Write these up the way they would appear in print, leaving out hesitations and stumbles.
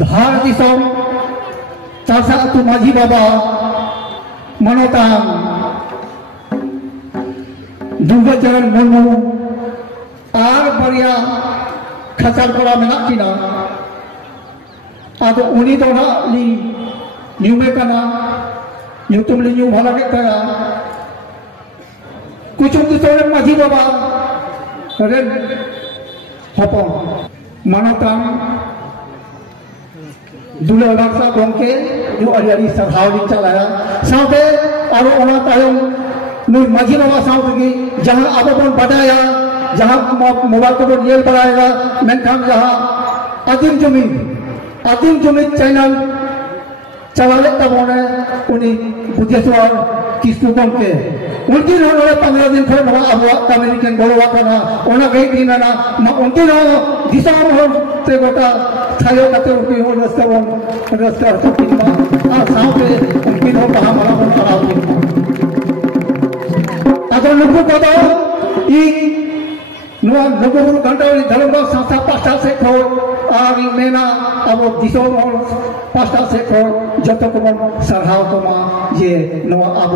धार दिसोम चासा अतु माजी बाबा मनोतान दुर्गा चरण मुर्मू आर बरिया खसार कोला मेना किना आदो उनी तो ना ली न्यूमे कना न्यूतुम ली न्यू भला के करा कुछ उन दिसोम माजी बाबा रेन हपो मनोतान दुले उलासा गोंके नु अरियारी सरहावली चलाया साथे और ओना तायम नु माजी बाबा साथे जहां अब बन बढ़ाया जहां मोबाइल को रियल बढ़ाएगा मेनखान जहां आदिम जमीन चैनल चलाले तबोने उनी बुद्धेश्वर किस्तु गोंके उनकी नोले 15 दिन खो नवा अब अमेरिकन गोलवा करना ओना गई दिन ना उनकी नो दिशा में ते गोटा थायो कते उनकी हो रस्ता तो कितना आ साथे उनकी नो कहा मला बन करा अगर लोगों को तो ई नो लोगों को घंटा धर्म को संस्था पास्ता से खो और मेना अब दिशा में पास्ता से खो जब तक मन सरहाव तो मा ये नो अब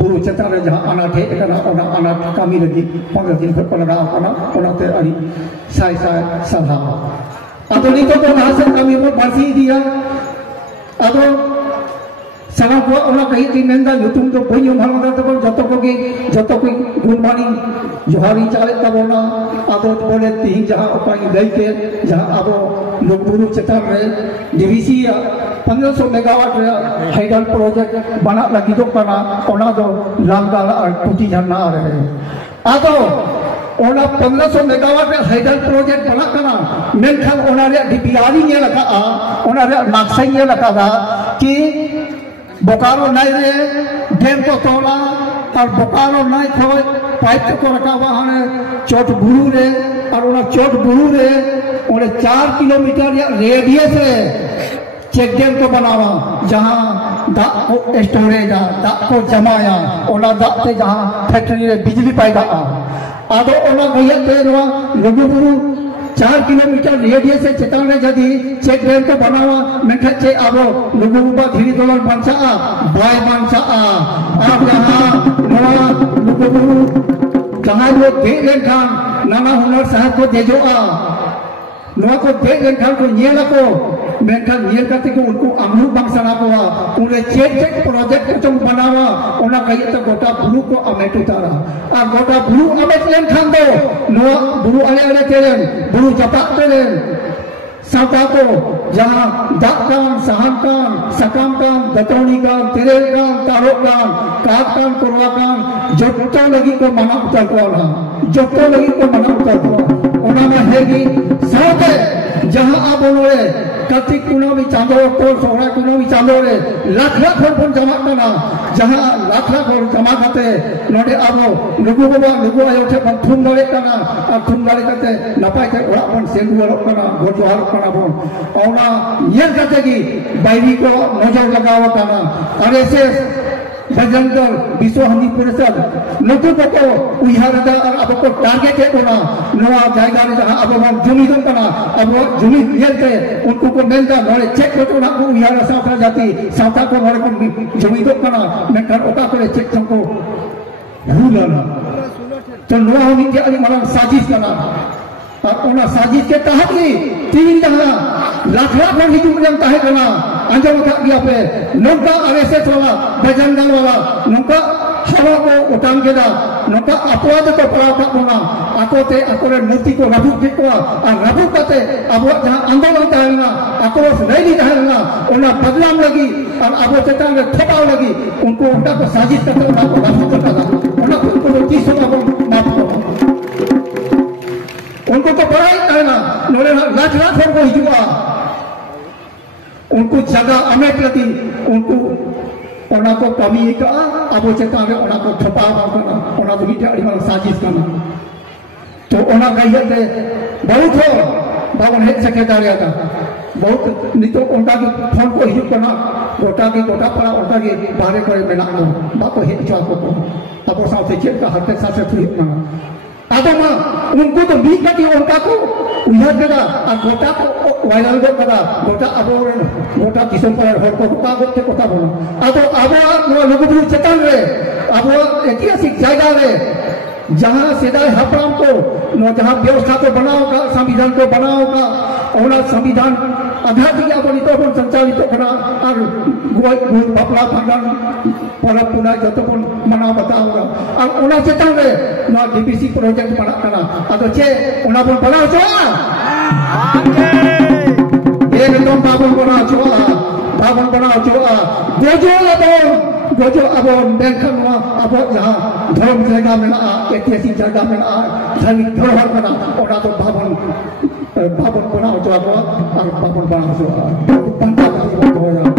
बुरु चेता रे जहां अनाथे एकना ओना अनाथ कमी लगी 15 दिन को लगा ओना ओनाते अरी साई सरहाव अतो नितो तो नासे कमी को बासी दिया अतो सना को ओना कही की मेंदा युतुम तो भई मानदा तो जतो को गुड मॉर्निंग जोहारी चाले तबोना अतो बोले ती जहां उपाय गई के जहां अब लोगुरु चेता रे डीवीसी 1500 मेगावाट हाइडल प्रोजेक्ट बना लगी तो कना ओना दो लांगाल और पुटी झरना रहे आतो ओना 1500 मेगावाट हाइडल प्रोजेक्ट बना कना मेनखान ओना रे डीपीआर ने लगा ओना रे नाक्साई ने लगा कि बोकारो नाई रे डैम को तोला और बोकारो नाई खो पाइप को रखा हने चोट बुरु रे और ओना चोट बुरु रे ओने 4 किलोमीटर या रेडियस रे चेक डैम को बनावा जहां दा को स्टोरेज दा को जमाया ओना दा ते जहां फैक्ट्री रे बिजली पाएगा आदो ओना गया ते नवा लघुबुरु 4 किलोमीटर रेडियस से चेतान रे जदी चेक डैम को बनावा मेखे चे आबो लघुबुबा धीरी दोलन बनसा बाय बनसा आप यहां नवा लघुबुरु जहां वो देख खान नाना हुनर साहब को देजोआ नवा को देख खान को येला को मेनखान येल करते को उनको अमृत बंसना को उन्हें चेक प्रोजेक्ट को तुम बनावा ओना कहिए तो गोटा बुरु को अमेट उतारा और गोटा बुरु अमेट लेन खान दो नो बुरु अले तेरेन बुरु जपात तेरेन साता को जहां दाकान सहानकान सकामकान दतौनी कान तेरेल कान तारोकान कातकान कुरवाकान जोटो लगी को मना उतर को ना जोटो लगी को मना उतर को ओना में हैगी साथे जहां आप बोलोए कार्तिक कुनोमी चांदो तो सोहरा कुनोमी चांदो रे लाख हर जमा करना जहां लाख हर जमा करते नोडे आबो लुगु बाबा लुगु आयो थे थुम दाले करना और थुम दाले करते नपाय थे ओरा बन सेंगु वाला करना गोजवार करना बोन ओना येर करते की बाइरी को नजर लगावा करना और ऐसे बजरंगदल विश्व हिंदी परिषद नुकु को उइहारदा और अब को टारगेट है कोना नवा जायगा रे जहां अब मन जमी दन कना अब जमी येते उनको को मेलदा नोरे चेक को ना को उइहार साथा जाति साथा को नोरे को जमी दो कना मेनखान ओका करे चेक संको भूलना तो नवा हिंदी के अली मारा साजिश कना और ओना साजिश के तहत ही तीन जहां लाख हर हिजुम जन ताहे कना अंजम का गया पे नौका आरएसएस वाला बजरंगदल वाला नौका हवा को उठान के दा नौका अपवाद को पड़ा था कोना आकोते आकोरे मूर्ति को रबू दिखवा और रबू कते अब जहां आंदोलन ताहेना आक्रोश रैली ताहेना ओना बदलाम लगी और अब चेता में थपाव लगी उनको उनका को साजिश करते उनका को रबू करता था उनका को 30 को माफ करो उनको तो बड़ा ही ताहेना नोरे लाख को हिजुआ उनको जगह अमेट लगी उनको ओना को कमी का अब चेता में ओना को थपाव करना ओना को मिटे अड़ी साजिश करना तो ओना कहिए थे बहुत हो बाबन हेड सेक्रेटरी था बहुत नितो उनका की फोन को हिजुक करना गोटा पड़ा उनका की बारे करे मेना को बाको हेड चा को अब साथ से चेक का हरते साथ से फ्री करना अब उनको तो भी कटी उनका को uihat kada ar gota ko viral go kada gota abo gota disom par hor ko pagod te kota bon ado abo no luguburu chetan re abo ऐतिहासिक जायगा रे जहां सेदाय हापराम को नो जहां व्यवस्था को बनाओ का संविधान को बनाओ का ओना संविधान आधार दिया abo nito bon संचालित करा और गुई बापला भांडन परा पुना जतो bon मनाव बताओ और ओना चेतन रे नो डीबीसी प्रोजेक्ट बना करा अदो चे ओना bon बनाओ जो एकदम बाबन बनाओ जो गोजो अब बैंकन अब जहाँ धर्म जायगा में ऐतिहासिक जायगा में धार्मिक धरोहर बना और तो भवन बनाओ जो अब भवन बनाओ जो